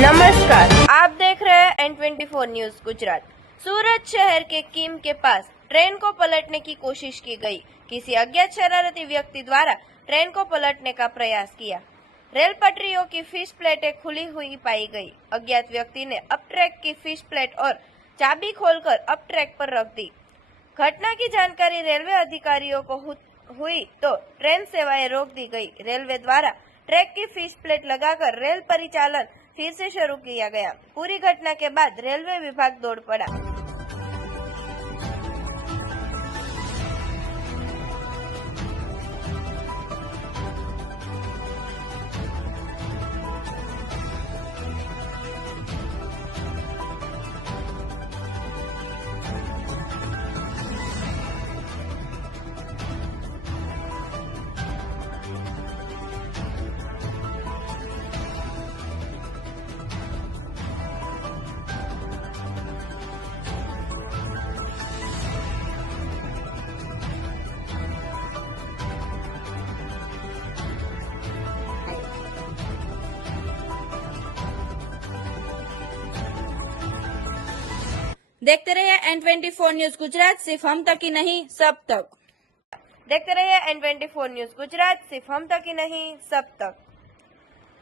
नमस्कार, आप देख रहे हैं N24 न्यूज गुजरात। सूरत शहर के किम के पास ट्रेन को पलटने की कोशिश की गई। किसी अज्ञात शरारती व्यक्ति द्वारा ट्रेन को पलटने का प्रयास किया। रेल पटरियों की फिश प्लेटें खुली हुई पाई गई। अज्ञात व्यक्ति ने अप ट्रैक की फिश प्लेट और चाबी खोलकर अप ट्रैक पर रख दी। घटना की जानकारी रेलवे अधिकारियों को हुई तो ट्रेन सेवाएं रोक दी गई। रेलवे द्वारा ट्रैक की फिश प्लेट लगाकर रेल परिचालन फिर से शुरू किया गया। पूरी घटना के बाद रेलवे विभाग दौड़ पड़ा। देखते रहिए N24 न्यूज गुजरात, सिर्फ हम तक ही नहीं सब तक। देखते रहिए N24 न्यूज गुजरात, सिर्फ हम तक ही नहीं सब तक।